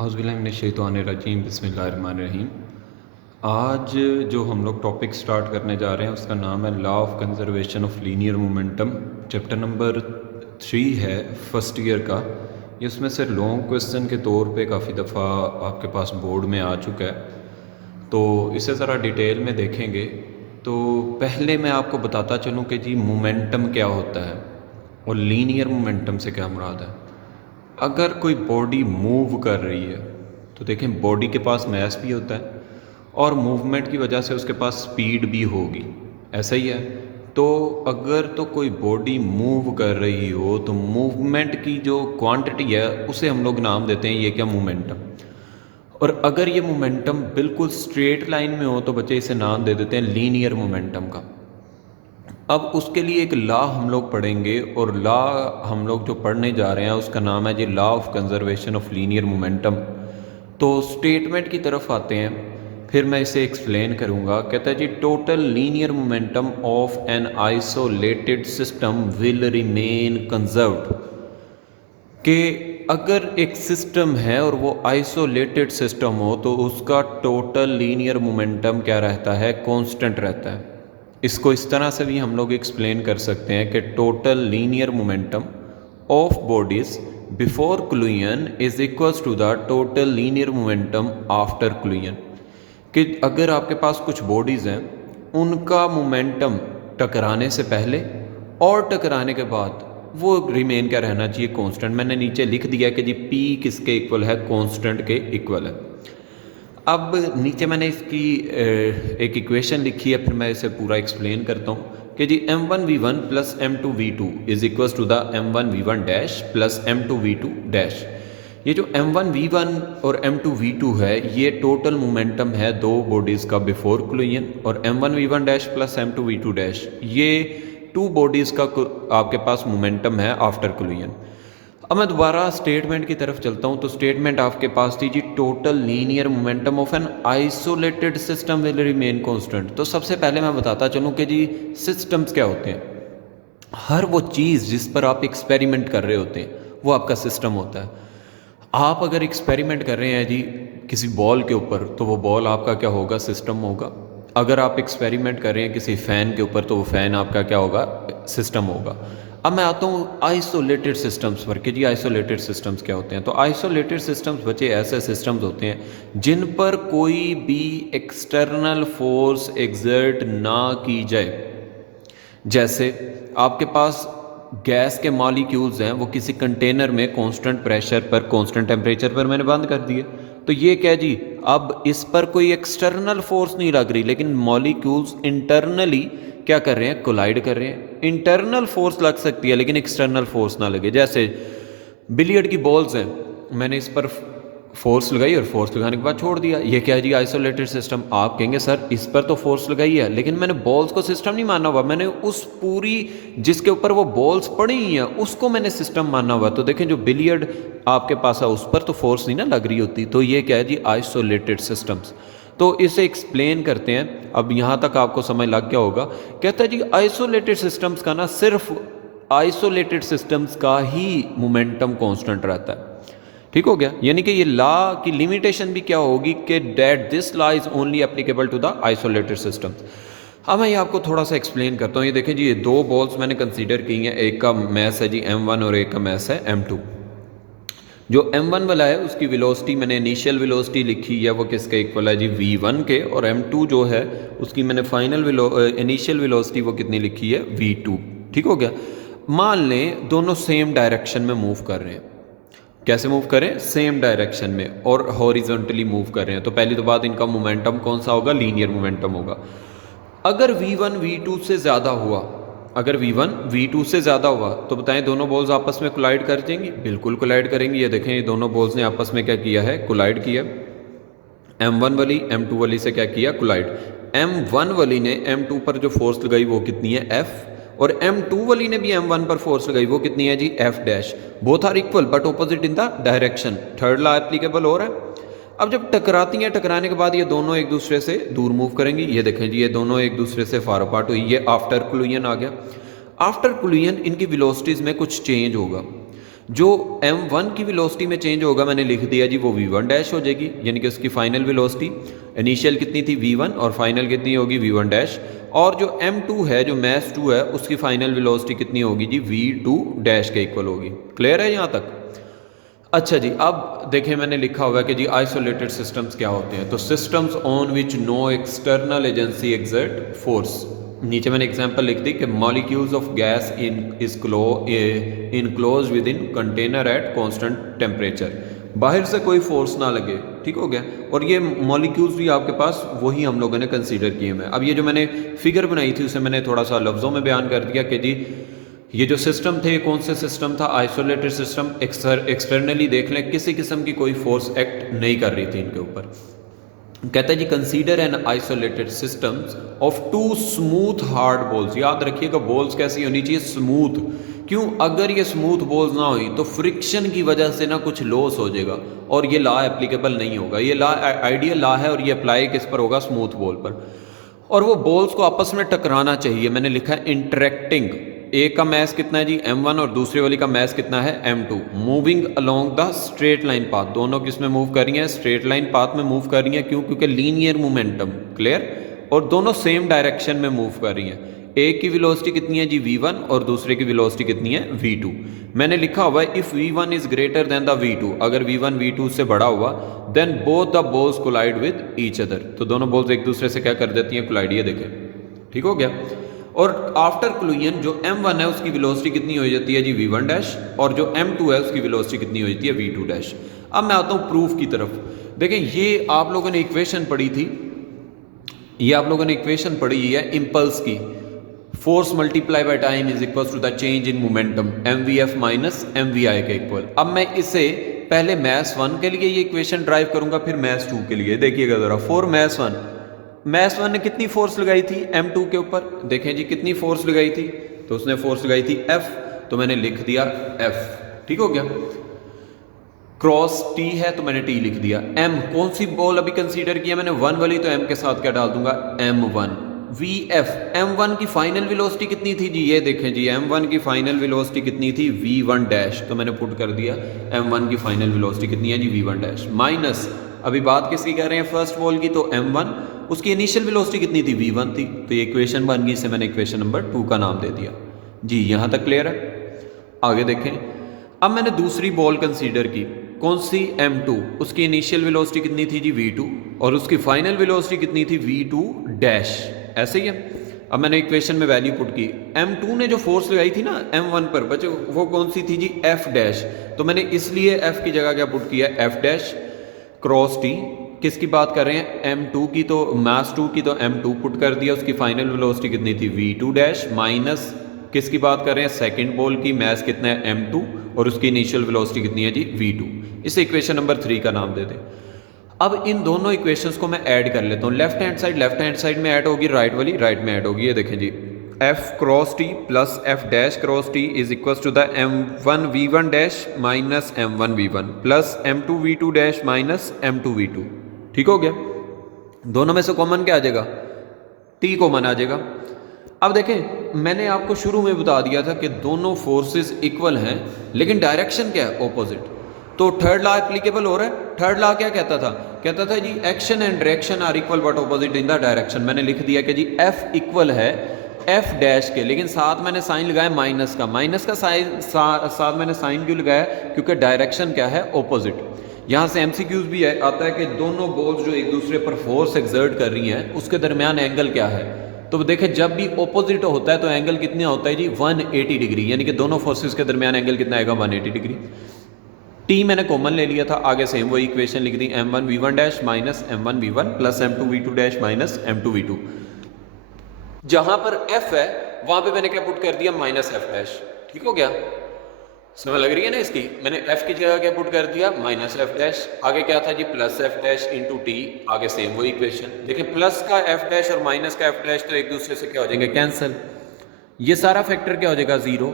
औज़ुबिल्लाहिमिनश्शैतानिर्रजीम बिस्मिल्लाहिर्रहमानिर्रहीम। आज जो हम लोग टॉपिक स्टार्ट करने जा रहे हैं उसका नाम है law of conservation of linear momentum. Chapter number 3 है फर्स्ट ईयर का। ये उसमें से लॉन्ग क्वेश्चन के तौर पे काफ़ी दफ़ा आपके पास बोर्ड में आ चुका है, तो इसे ज़रा डिटेल में देखेंगे। तो पहले मैं आपको बताता चलूँ कि जी मोमेंटम क्या होता है और लीनियर मोमेंटम से क्या मुराद है। अगर कोई बॉडी मूव कर रही है तो देखें बॉडी के पास मास भी होता है और मूवमेंट की वजह से उसके पास स्पीड भी होगी, ऐसा ही है। तो अगर तो कोई बॉडी मूव कर रही हो तो मूवमेंट की जो क्वांटिटी है उसे हम लोग नाम देते हैं ये क्या मोमेंटम। और अगर ये मोमेंटम बिल्कुल स्ट्रेट लाइन में हो तो बच्चे इसे नाम दे देते हैं लीनियर मोमेंटम का। अब उसके लिए एक लॉ हम लोग पढ़ेंगे और लॉ हम लोग जो पढ़ने जा रहे हैं उसका नाम है जी law of conservation of linear momentum. तो स्टेटमेंट की तरफ आते हैं, फिर मैं इसे एक्सप्लेन करूंगा। कहता है जी total linear momentum of an isolated system will remain conserved. कि अगर एक सिस्टम है और वो आइसोलेटेड सिस्टम हो तो उसका टोटल लीनियर मोमेंटम क्या रहता है, कांस्टेंट रहता है। इसको इस तरह से भी हम लोग एक्सप्लेन कर सकते हैं कि total linear momentum of bodies before collision is equals to the total linear momentum after collision. कि अगर आपके पास कुछ बॉडीज़ हैं उनका मोमेंटम टकराने से पहले और टकराने के बाद वो रिमेन क्या रहना चाहिए, कांस्टेंट। मैंने नीचे लिख दिया कि जी P किसके इक्वल है, कांस्टेंट के इक्वल है। अब नीचे मैंने इसकी एक इक्वेशन लिखी है, फिर मैं इसे पूरा एक्सप्लेन करता हूँ कि जी m1v1 plus m2v2 is equals to the m1v1 dash plus m2v2 dash. ये जो m1v1 और m2v2 है ये टोटल मोमेंटम है दो बॉडीज़ का बिफोर कोलिजन, और m1v1 dash plus m2v2 dash ये टू बॉडीज़ का आपके पास मोमेंटम है आफ्टर कोलिजन। अब मैं दोबारा स्टेटमेंट की तरफ चलता हूँ। तो स्टेटमेंट आपके पास थी जी total linear momentum of an isolated system will remain constant. तो सबसे पहले मैं बताता चलूँ कि जी सिस्टम्स क्या होते हैं। हर वो चीज़ जिस पर आप एक्सपेरिमेंट कर रहे होते हैं वो आपका सिस्टम होता है। आप अगर एक्सपेरिमेंट कर रहे हैं जी किसी बॉल के ऊपर तो वो बॉल आपका क्या होगा, सिस्टम होगा। अगर आप एक्सपेरिमेंट कर रहे हैं किसी फ़ैन के ऊपर तो वो फ़ैन आपका क्या होगा, सिस्टम होगा। अब मैं आता हूँ आइसोलेटेड सिस्टम्स पर कि जी आइसोलेटेड सिस्टम्स क्या होते हैं। तो आइसोलेटेड सिस्टम्स बच्चे ऐसे सिस्टम्स होते हैं जिन पर कोई भी एक्सटर्नल फोर्स एग्जर्ट ना की जाए। जैसे आपके पास गैस के मॉलिक्यूल्स हैं, वो किसी कंटेनर में कांस्टेंट प्रेशर पर कांस्टेंट टेम्परेचर पर मैंने बंद कर दिए, तो ये क्या जी, अब इस पर कोई एक्सटर्नल फोर्स नहीं लग रही, लेकिन मॉलिक्यूल्स इंटरनली क्या कर रहे हैं, कोलाइड कर रहे हैं। इंटरनल फोर्स लग सकती है लेकिन एक्सटर्नल फोर्स ना लगे। जैसे बिलियर्ड की बॉल्स हैं, मैंने इस पर फोर्स लगाई और फोर्स लगाने के बाद छोड़ दिया, ये क्या है जी, आइसोलेटेड सिस्टम। आप कहेंगे सर इस पर तो फोर्स लगाई है लेकिन मैंने बॉल्स को सिस्टम नहीं माना हुआ, मैंने उस पूरी जिसके ऊपर वो बॉल्स पड़ी ही हैं उसको मैंने सिस्टम माना हुआ। तो देखें जो बिलियर्ड आपके पास है उस पर तो फोर्स नहीं ना लग रही होती, तो ये क्या है जी, आइसोलेटेड सिस्टम्स। तो इसे एक्सप्लेन करते हैं। अब यहाँ तक आपको समझ लग गया होगा। कहता है जी आइसोलेटेड सिस्टम्स का ना सिर्फ आइसोलेटेड सिस्टम्स का ही मोमेंटम कांस्टेंट रहता है। ठीक हो गया, यानी कि ये लॉ की लिमिटेशन भी क्या होगी कि that this law is only applicable to the isolated systems. अब मैं ये आपको थोड़ा सा एक्सप्लेन करता हूँ। ये देखें जी, ये दो बॉल्स मैंने कंसीडर की हैं, एक का मैस है जी m1 और एक का मैस है m2। जो m1 वाला है उसकी वेलोसिटी मैंने इनिशियल वेलोसिटी लिखी है, वो किसके इक्वल है जी, v1 के। और m2 जो है उसकी मैंने फाइनल इनिशियल वेलोसिटी वो कितनी लिखी है, v2। ठीक हो गया। मान लें दोनों सेम डायरेक्शन में मूव कर रहे हैं। कैसे मूव करें, सेम डायरेक्शन में और हॉरिजॉन्टली मूव कर रहे हैं, तो पहली तो बात इनका मोमेंटम कौन सा होगा, लीनियर मोमेंटम होगा। अगर v1 v2 से ज़्यादा हुआ, अगर v1 v2 से ज़्यादा हुआ तो बताएं दोनों बॉल्स आपस में कोलाइड कर जाएंगी, बिल्कुल कोलाइड करेंगी। ये देखें ये दोनों बॉल्स ने आपस में क्या किया है, कोलाइड किया। m1 वाली m2 वाली से क्या किया, कोलाइड। m1 वाली ने m2 पर जो फोर्स लगाई वो कितनी है, f। और m2 वाली ने भी m1 पर फोर्स लगाई, वो कितनी है जी, f dash. Both are equal but opposite in the direction. Third law applicable हो रहा है। अब जब टकराती हैं, टकराने के बाद ये दोनों एक दूसरे से दूर मूव करेंगी। ये देखें जी, ये दोनों एक दूसरे से फार अपार्ट हुई, ये आफ्टर कोलिजन आ गया। आफ्टर कोलिजन इनकी वेलोसिटीज़ में कुछ चेंज होगा। जो m1 की वेलोसिटी में चेंज होगा मैंने लिख दिया जी वो v1 डैश हो जाएगी, यानी कि उसकी फाइनल वेलोसिटी इनिशियल कितनी थी v1 और फाइनल कितनी होगी v1 डैश। और जो m2 है, जो मैस 2 है, उसकी फाइनल वेलोसिटी कितनी होगी जी v2 डैश के इक्वल होगी। क्लियर है यहाँ तक? अच्छा जी, अब देखें मैंने लिखा हुआ है कि जी आइसोलेटेड सिस्टम्स क्या होते हैं। तो systems on which no external agency exert force. नीचे मैंने एग्जांपल लिख दी कि molecules of gas enclose within container at constant temperature. बाहर से कोई फोर्स ना लगे, ठीक हो गया। और ये मॉलिक्यूल्स भी आपके पास वही हम लोगों ने कंसीडर किए हैं। अब ये जो मैंने फिगर बनाई थी उसे मैंने थोड़ा सा लफ्ज़ों में बयान कर दिया कि जी ये जो सिस्टम थे, कौन से सिस्टम था, आइसोलेटेड सिस्टम। एक्सटर्नली देख लें, किसी किस्म की कोई फोर्स एक्ट नहीं कर रही थी इनके ऊपर। कहता है जी consider an isolated systems of two smooth hard balls. याद रखिएगा बॉल्स कैसी होनी चाहिए, स्मूथ। क्यों? अगर ये स्मूथ बॉल्स ना हुई तो फ्रिक्शन की वजह से ना कुछ लॉस हो जाएगा और ये लॉ एप्लीकेबल नहीं होगा। ये लॉ आइडियल लॉ है और ये अप्लाई किस पर होगा? स्मूथ बॉल पर। और वो बॉल्स को आपस में टकराना चाहिए। मैंने लिखा है इंटरेक्टिंग। एक का मैस कितना है जी m1 और दूसरे वाली का मैस कितना है m2। Moving along the straight line path. दोनों किस में मूव कर रही हैं? स्ट्रेट लाइन पाथ में मूव कर रही हैं। क्यों? क्योंकि लीनियर मोमेंटम। क्लियर? और दोनों सेम डायरेक्शन में मूव कर रही हैं। एक की वेलोसिटी कितनी है जी v1 और दूसरे की वेलोसिटी कितनी है v2। मैंने लिखा हुआ है if v1 is greater than the v2। अगर v1 v2 से बड़ा हुआ then both the balls collide with each other. तो दोनों बॉल्स एक दूसरे से क्या कर देती हैं? कोलाइड। ये देखें, ठीक हो गया। और आफ्टर कोलिजन जो m1 है उसकी वेलोसिटी कितनी हो जाती है जी v1 डैश, और जो m2 है उसकी वेलोसिटी कितनी हो जाती है v2 डैश। अब मैं आता हूँ प्रूफ की तरफ। देखें ये आप लोगों ने इक्वेशन पढ़ी थी, ये आप लोगों ने इक्वेशन पढ़ी है इम्पल्स की। Force multiply by time is equal to the change in momentum mvf minus mvi के इक्वल। अब मैं इसे पहले मैथ्स 1 के लिए ये इक्वेशन ड्राइव करूंगा, फिर मैथ्स 2 के लिए। देखिएगा जरा, फॉर मैथ्स 1 ने कितनी फोर्स लगाई थी m2 के ऊपर? देखें जी कितनी फोर्स लगाई थी, तो उसने फोर्स लगाई थी F, तो मैंने लिख दिया F। ठीक हो गया। क्रॉस T है तो मैंने T लिख दिया। M कौन सी बॉल अभी कंसीडर किया मैंने? 1 वाली, तो M के साथ क्या डाल दूंगा? M1। VF M1 की फाइनल वेलोसिटी कितनी थी जी? ये देखें जी M1 की फाइनल वेलोसिटी कितनी थी? V1 dash. तो मैंने पुट कर दिया M1 की फाइनल वेलोसिटी कितनी है जी? V1 dash. माइनस अभी बात किसकी कर रहे हैं? फर्स्ट बॉल की। तो M1 उसकी इनिशियल वेलोसिटी कितनी थी? V1 थी। तो ये इक्वेशन बन गई, इसे मैंने इक्वेशन नंबर 2 का नाम दे दिया जी। यहां तक क्लियर है? आगे देखें। अब मैंने दूसरी बॉल कंसीडर की, कौन सी? M2। उसकी इनिशियल वेलोसिटी कितनी थी जी? V2। और उसकी फाइनल वेलोसिटी कितनी थी? V2 dash. ऐसे ही है। अब मैंने इक्वेशन में वैल्यू पुट की। M2 ने जो फोर्स लगाई थी ना M1 पर, बच्चे वो कौन सी थी जी? F dash. तो मैंने इसलिए F की जगह क्या पुट किया? F dash cross T। किसकी बात कर रहे हैं? M2 की। तो मास 2 की, तो M2 पुट कर दिया। उसकी फाइनल वेलोसिटी कितनी थी? V2 dash. माइनस किसकी बात कर रहे हैं? सेकंड बॉल की। मैस कितना है? M2। और उसकी इनिशियल वेलोसिटी कितनी है जी? V2। इसे इक्वेशन नंबर 3 का नाम दे दें। अब इन दोनों इक्वेशंस को मैं ऐड कर लेता हूँ। लेफ्ट हैंड साइड में ऐड होगी, राइट वाली राइट में ऐड होगी। ये देखें जी, F cross T plus F dash cross T is equal to the M1 V1 dash minus M1 V1 plus M2 V2 dash minus M2 V2। ठीक हो गया। दोनों में से कॉमन क्या आ जाएगा? T कॉमन आ जाएगा। अब देखें मैंने आपको शुरू में बता दिया था कि दोनों फोर्सेस इक्वल हैं, लेकिन डायरेक्शन क्या है? ऑपोजिट। तो थर्ड लॉ एप्लीकेबल हो रहा है। थर्ड लॉ क्या कहता था? कहता था जी action and direction are equal but opposite in the direction. मैंने लिख दिया कि जी F इक्वल है F डैश के, लेकिन साथ मैंने साइन लगाया माइनस का। माइनस का साथ मैंने साइन क्यों लगाया? क्योंकि डायरेक्शन क्या है? ऑपोजिट। यहाँ से MCQs भी है, आता है कि दोनों बॉल्स जो एक दूसरे पर फोर्स एक्सर्ट कर रही हैं उसके दरमियान एंगल क्या है? तो देखें जब भी ऑपोजिट होता है तो एंगल कितना होता है जी? 180 डिग्री। यानी कि दोनों फोर्सेस के दरमियान एंगल कितना आएगा? 180 डिग्री। T मैंने कॉमन ले लिया था, आगे सेम वही इक्वेशन लिख दी। M1 V1 dash minus M1 V1 plus M2 V2 dash minus M2 V2। जहां पर F है वहां पे मैंने क्या पुट कर दिया? Minus F dash. ठीक हो गया? समझ लग रही है ना इसकी? मैंने F की जगह क्या पुट कर दिया? Minus F dash. आगे क्या था जी? Plus F dash into T। आगे सेम वही इक्वेशन। देखिए प्लस का F डैश और माइनस का F डैश तो एक दूसरे से क्या हो जाएंगे? कैंसिल। ये सारा फैक्टर क्या हो जाएगा? 0।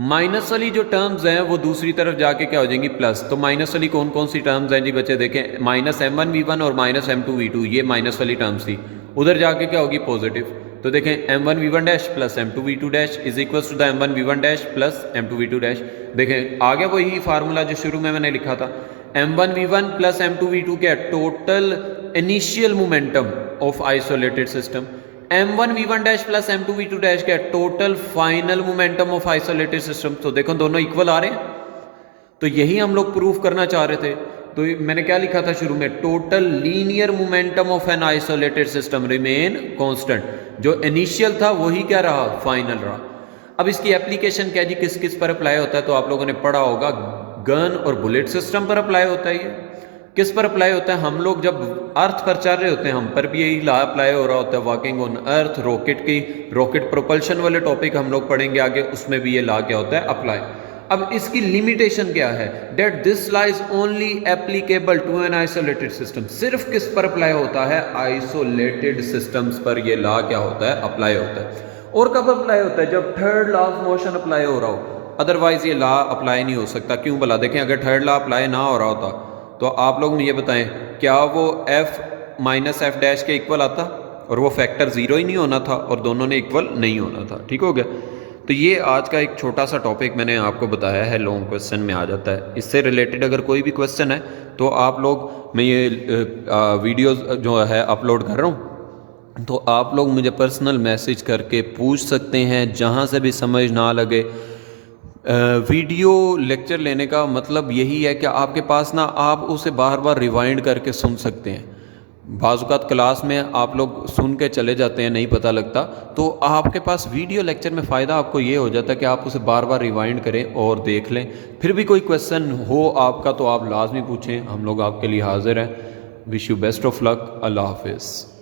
माइनस वाली जो टर्म्स हैं वो दूसरी तरफ जाके क्या हो जाएंगी? प्लस। तो माइनस वाली कौन कौन सी टर्म्स हैं जी बच्चे? देखें माइनस M1 V1 और माइनस M2 V2, ये माइनस वाली टर्म्स थी। उधर जाके क्या होगी? पॉजिटिव। तो देखें M1 V1 dash plus M2 V2 dash is equal to the M1 V1 dash plus M2 V2 dash. देखें आ गया वही फार्मूला जो शुरू में मैंने लिखा था, m1v1 प्लस m2v2 क्या है, total initial momentum of isolated system, m1v1 dash plus m2v2 dash क्या है, total final momentum of isolated system. तो देखो दोनों इक्वल आ रहे हैं, तो यही हम लोग प्रूफ करना चाह रहे थे। तो मैंने क्या लिखा था शुरू में, total linear momentum of an isolated system remain constant, जो इनिशियल था वही क्या रहा, फाइनल रहा। अब इसकी एप्लीकेशन क्या जी, किस किस पर अप्लाई होता है, तो आप लोगों ने पढ़ा होगा गन और बुलेट सिस्टम पर अप्लाई होता है। ये किस पर अप्लाई होता है, हम लोग जब अर्थ पर चल रहे होते हैं हम पर भी यही ला अप्लाई हो रहा होता है, walking on earth, rocket propulsion वाले टॉपिक हम लोग पढ़ेंगे आगे, उसमें भी ये ला क्या होता है, अप्लाई। अब इसकी लिमिटेशन क्या है, that this law is only applicable to an isolated system, सिर्फ किस पर अप्लाई होता है, आइसोलेटेड सिस्टम्स पर ये ला क्या होता है, अप्लाई होता है। और कब अप्लाई होता है, जब third law of motion apply हो रहा हो, अदरवाइज ये लॉ अप्लाई नहीं हो सकता। क्यों भला, देखें अगर थर्ड लॉ अप्लाई ना हो रहा होता तो आप लोग मुझे बताएं, क्या वो f माइनस एफ डैश के इक्वल आता, और वो फैक्टर ज़ीरो ही नहीं होना था, और दोनों ने इक्वल नहीं होना था। ठीक हो गया। तो ये आज का एक छोटा सा टॉपिक मैंने आपको बताया है, लॉन्ग क्वेश्चन में आ जाता है। इससे रिलेटेड अगर कोई भी क्वेश्चन है तो आप लोग, मैं ये वीडियोस जो है अपलोड कर रहा हूँ, तो आप लोग मुझे पर्सनल मैसेज करके पूछ सकते हैं, जहाँ से भी समझ ना लगे। वीडियो लेक्चर लेने का मतलब यही है कि आपके पास ना, आप उसे बार बार रिवाइंड करके सुन सकते हैं। बाज़-औक़ात क्लास में आप लोग सुन के चले जाते हैं, नहीं पता लगता, तो आपके पास वीडियो लेक्चर में फ़ायदा आपको ये हो जाता है कि आप उसे बार बार रिवाइंड करें और देख लें। फिर भी कोई क्वेश्चन हो आपका तो आप लाजमी पूछें, हम लोग आपके लिए हाजिर हैं। Wish you best of luck. अल्लाह हाफ़िज़।